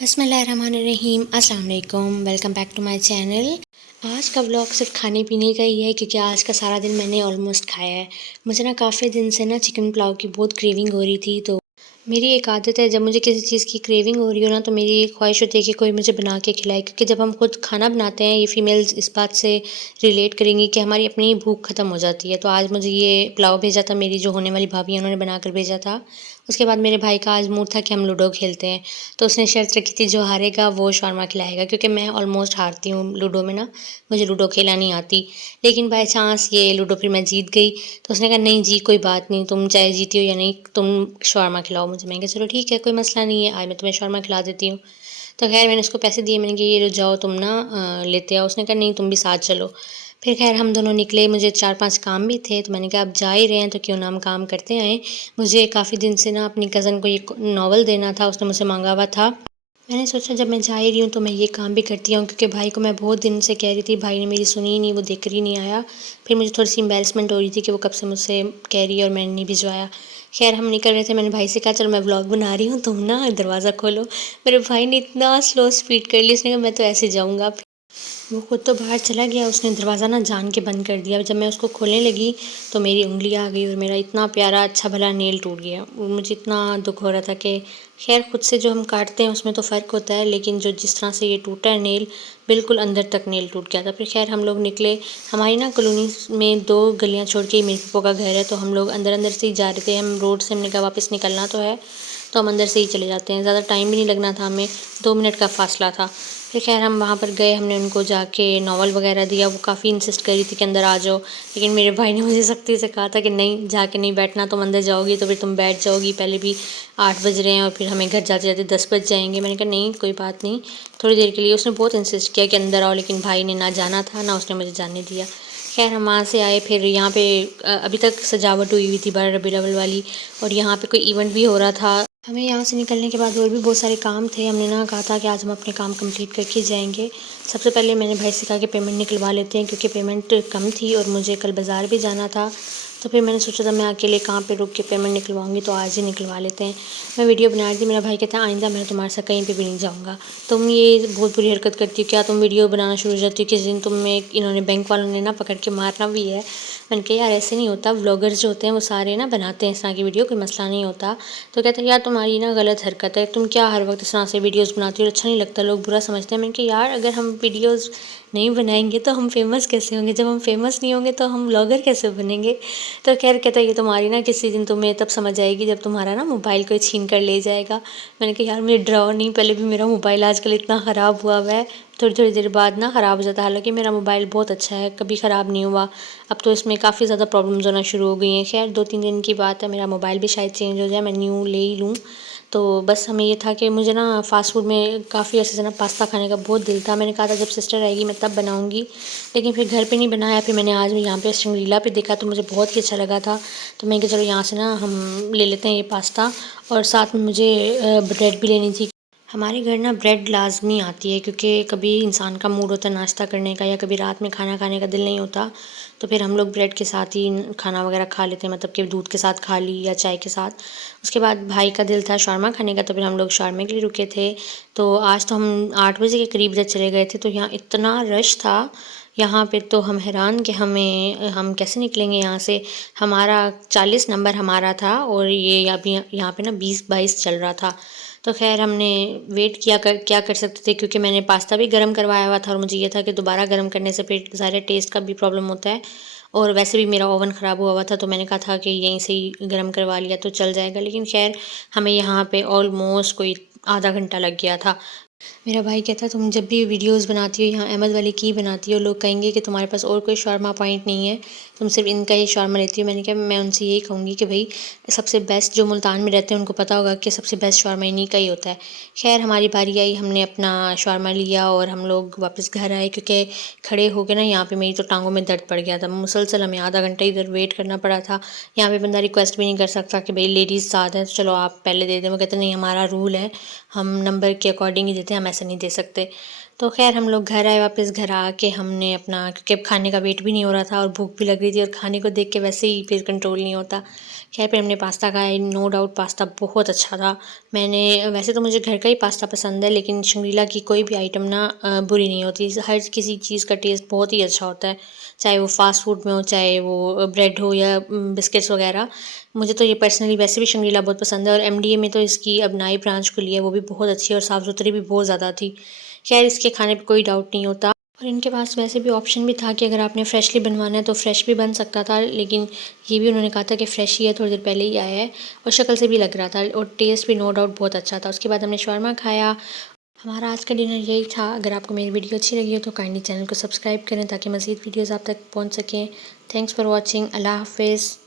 बिस्मिल्लाहिर्रहमानिर्रहीम अस्सलाम वालेकुम। Welcome back to my channel. आज का व्लॉग सिर्फ खाने पीने का ही है क्योंकि आज का सारा दिन मैंने ऑलमोस्ट खाया है। मुझे ना काफ़ी दिन से ना चिकन पुलाव की बहुत क्रेविंग हो रही थी, तो मेरी एक आदत है, जब मुझे किसी चीज़ की क्रेविंग हो रही हो ना तो मेरी एक ख्वाहिश होती है कि कोई मुझे बना के खिलाए, क्योंकि जब हम खुद खाना बनाते हैं, ये फ़ीमेल्स इस बात से रिलेट करेंगी कि हमारी अपनी भूख ख़त्म हो जाती है। तो आज मुझे ये पुलाव भेजा था, मेरी जो होने वाली भाभी है उन्होंने बना कर भेजा था। उसके बाद मेरे भाई का आज मूड था कि हम लूडो खेलते हैं, तो उसने शर्त रखी थी जो हारेगा वो शौरमा खिलाएगा, क्योंकि मैं ऑलमोस्ट हारती हूँ लूडो में ना, मुझे लूडो खेलना नहीं आती। लेकिन बाय चांस ये लूडो फिर मैं जीत गई, तो उसने कहा नहीं जी कोई बात नहीं, तुम चाहे जीती हो या नहीं, तुम शौरमा खिलाओ मुझे। मैंने कहा चलो ठीक है, कोई मसला नहीं है, आज मैं तुम्हें शौरमा खिला देती हूँ। तो खैर मैंने उसको पैसे दिए, मैंने कहा ये लो जाओ तुम ना लेते आओ। उसने कहा नहीं तुम भी साथ चलो। फिर खैर हम दोनों निकले, मुझे 4-5 काम भी थे, तो मैंने कहा अब जा ही रहे हैं तो क्यों ना हम काम करते आएँ। मुझे काफ़ी दिन से ना अपनी कज़न को ये नॉवल देना था, उसने मुझसे मांगा हुआ था। मैंने सोचा जब मैं जा ही रही हूँ तो मैं ये काम भी करती हूँ, क्योंकि भाई को मैं बहुत दिन से कह रही थी, भाई ने मेरी सुनी ही नहीं, वो देकर ही नहीं आया। फिर मुझे थोड़ी सी एम्बैरेसमेंट हो रही थी कि वो कब से मुझसे कह रही है और मैंने नहीं भिजवाया। खैर हम निकल रहे थे, मैंने भाई से कहा चलो मैं व्लॉग बना रही हूँ, तुम ना दरवाज़ा खोलो। मेरे भाई ने इतना स्लो स्पीड कर ली, उसने कहा मैं तो ऐसे जाऊँगा। वो खुद तो बाहर चला गया, उसने दरवाज़ा ना जान के बंद कर दिया। जब मैं उसको खोलने लगी तो मेरी उँगली आ गई और मेरा इतना प्यारा अच्छा भला नेल टूट गया। और मुझे इतना दुख हो रहा था कि खैर खुद से जो हम काटते हैं उसमें तो फ़र्क होता है, लेकिन जो जिस तरह से ये टूटा है नेल, बिल्कुल अंदर तक नेल टूट गया था। फिर खैर हम लोग निकले। हमारी ना कॉलोनी में 2 गलियाँ छोड़ के ही मेरे पप्पो का घर है, तो हम लोग अंदर-अंदर से ही जा रहे थे। हम रोड से, हमने कहा वापस निकलना तो है, तो हम अंदर से ही चले जाते हैं। ज़्यादा टाइम भी नहीं लगना था हमें, 2 मिनट का फ़ासला था। फिर खैर हम वहाँ पर गए, हमने उनको जाके नॉवल वगैरह दिया। वो काफ़ी इंसिस्ट कर रही थी कि अंदर आ जाओ, लेकिन मेरे भाई ने मुझे सख्ती से कहा था कि नहीं जाके नहीं बैठना, तुम अंदर जाओगी तो फिर तुम बैठ जाओगी। पहले भी 8 बज रहे हैं और फिर हमें घर जाते-जाते 10 बज जाएँगे। मैंने कहा नहीं कोई बात नहीं, थोड़ी देर के लिए। उसने बहुत इंसिस्ट किया कि अंदर आओ, लेकिन भाई ने ना जाना था, ना उसने मुझे जाने दिया। खैर हम वहाँ से आए, फिर यहाँ पे अभी तक सजावट हुई हुई थी 12 रबीउल अव्वल वाली, और यहाँ पे कोई इवेंट भी हो रहा था। हमें यहाँ से निकलने के बाद और भी बहुत सारे काम थे। हमने ना कहा था कि आज हम अपने काम कंप्लीट करके जाएंगे। सबसे पहले मैंने भाई से कहा कि पेमेंट निकलवा लेते हैं, क्योंकि पेमेंट कम थी और मुझे कल बाज़ार भी जाना था। तो फिर मैंने सोचा था मैं अकेले कहाँ पे रुक के पेमेंट निकलवाऊंगी, तो आज ही निकलवा लेते हैं। मैं वीडियो बना रही थी, मेरा भाई कहता है आइंदा मैं तुम्हारे साथ कहीं पे भी नहीं जाऊँगा, तुम ये बहुत बुरी हरकत करती हो, क्या तुम वीडियो बनाना शुरू हो जाती हो, किसी दिन तुम्हें इन्होंने बैंक वालों ने ना पकड़ के मारना भी है। मैंने कहा यार ऐसे नहीं होता, व्लॉगर्स जो होते हैं वो सारे ना बनाते हैं इस तरह की वीडियो, कोई मसला नहीं होता। तो कहते हैं यार तुम्हारी ना गलत हरकत है, तुम क्या हर वक्त इस तरह से वीडियोस बनाती हो, अच्छा नहीं लगता, लोग बुरा समझते हैं। मैंने कहा यार अगर हम वीडियोस नहीं बनाएंगे तो हम फेमस कैसे होंगे, जब हम फेमस नहीं होंगे तो हम व्लॉगर कैसे बनेंगे। तो खैर कहता है ये तुम्हारी ना किसी दिन तुम्हें तब समझ आएगी जब तुम्हारा ना मोबाइल कोई छीन कर ले जाएगा। मैंने कहा यार मुझे डराओ नहीं, पहले भी मेरा मोबाइल आजकल इतना ख़राब हुआ है, थोड़ी थोड़ी देर बाद ना ख़राब हो जाता है। हालांकि मेरा मोबाइल बहुत अच्छा है, कभी ख़राब नहीं हुआ। अब तो इसमें काफ़ी ज़्यादा प्रॉब्लम्स होना शुरू हो गई हैं। खैर 2-3 दिन की बात है, मेरा मोबाइल भी शायद चेंज हो जाए, मैं न्यू ले ही लूँ। तो बस हमें ये था कि मुझे ना फ़ास्ट फूड में काफ़ी ऐसे ना पास्ता खाने का बहुत दिल था। मैंने कहा था जब सिस्टर आएगी मैं तब बनाऊँगी, लेकिन फिर घर पे नहीं बनाया। फिर मैंने आज यहाँ पे शंग्रीला पे देखा तो मुझे बहुत ही अच्छा लगा था, तो मैंने कहा चलो यहाँ से ना हम ले लेते हैं ये पास्ता। और साथ में मुझे ब्रेड भी लेनी थी। हमारे घर ना ब्रेड लाज़मी आती है, क्योंकि कभी इंसान का मूड होता है नाश्ता करने का, या कभी रात में खाना खाने का दिल नहीं होता, तो फिर हम लोग ब्रेड के साथ ही खाना वगैरह खा लेते हैं, मतलब कि दूध के साथ खा ली या चाय के साथ। उसके बाद भाई का दिल था शौरमा खाने का, तो फिर हम लोग शौरमे के लिए रुके थे। तो आज तो हम 8 बजे के करीब जब चले गए थे, तो यहाँ इतना रश था यहाँ पे, तो हम हैरान कि हम कैसे निकलेंगे यहाँ से। हमारा 40 नंबर हमारा था और ये अभी यहाँ पे ना 20-22 चल रहा था। तो खैर हमने वेट किया, क्या कर सकते थे, क्योंकि मैंने पास्ता भी गर्म करवाया हुआ था और मुझे ये था कि दोबारा गर्म करने से फिर ज़ाहिर टेस्ट का भी प्रॉब्लम होता है, और वैसे भी मेरा ओवन ख़राब हुआ हुआ था, तो मैंने कहा था कि यहीं से ही गर्म करवा लिया तो चल जाएगा। लेकिन खैर हमें यहाँ पे ऑलमोस्ट कोई आधा घंटा लग गया था। मेरा भाई कहता तुम जब भी वीडियोस बनाती हो यहाँ अहमद वाले की बनाती हो, लोग कहेंगे कि तुम्हारे पास और कोई शौरमा पॉइंट नहीं है, तुम सिर्फ इनका ही शौरमा लेती हो। मैंने कहा मैं उनसे यही कहूँगी कि भाई सबसे बेस्ट जो मुल्तान में रहते हैं उनको पता होगा कि सबसे बेस्ट शौरमा इन्हीं का ही होता है। खैर हमारी बारी आई, हमने अपना शौरमा लिया और हम लोग वापस घर आए, क्योंकि खड़े हो के ना यहाँ पे मेरी तो टांगों में दर्द पड़ गया था मुसलसल, हमें आधा घंटा इधर वेट करना पड़ा था। यहाँ पे बंदा रिक्वेस्ट भी नहीं कर सकता कि भाई लेडीज़ साथ हैं तो चलो आप पहले दे दें, वो कहते नहीं हमारा रूल है, हम नंबर के अकॉर्डिंग ही देते हैं, हम ऐसे नहीं दे सकते। तो ख़ैर हम लोग घर आए, वापस घर आके हमने अपना, क्योंकि अब खाने का वेट भी नहीं हो रहा था और भूख भी लग रही थी और खाने को देख के वैसे ही फिर कंट्रोल नहीं होता। ख़ैर फिर हमने पास्ता खाया, नो डाउट पास्ता बहुत अच्छा था। मैंने वैसे तो मुझे घर का ही पास्ता पसंद है, लेकिन शंग्रीला की कोई भी आइटम ना बुरी नहीं होती। हर किसी चीज़ का टेस्ट बहुत ही अच्छा होता है, चाहे वो फ़ास्ट फूड में हो, चाहे वो ब्रेड हो या बिस्किट्स वग़ैरह। मुझे तो ये पर्सनली वैसे भी शंग्रीला बहुत पसंद है और एमडीए में तो इसकी अब नई ब्रांच खुली है, वो भी बहुत अच्छी है और साफ़-सुथरी भी बहुत ज़्यादा थी। ख़ैर इसके खाने पे कोई डाउट नहीं होता और इनके पास वैसे भी ऑप्शन भी था कि अगर आपने फ्रेशली बनवाना है तो फ्रेश भी बन सकता था, लेकिन ये भी उन्होंने कहा था कि फ्रेश ही है, थोड़ी देर पहले ही आया है और शक्ल से भी लग रहा था और टेस्ट भी नो डाउट बहुत अच्छा था। उसके बाद हमने शौरमा खाया। हमारा आज का डिनर यही था। अगर आपको मेरी वीडियो अच्छी लगी हो तो काइंडली चैनल को सब्सक्राइब करें ताकि मज़ीद वीडियोज़ आप तक पहुँच सकें। Thanks for watching. अल्लाह हाफ़िज़।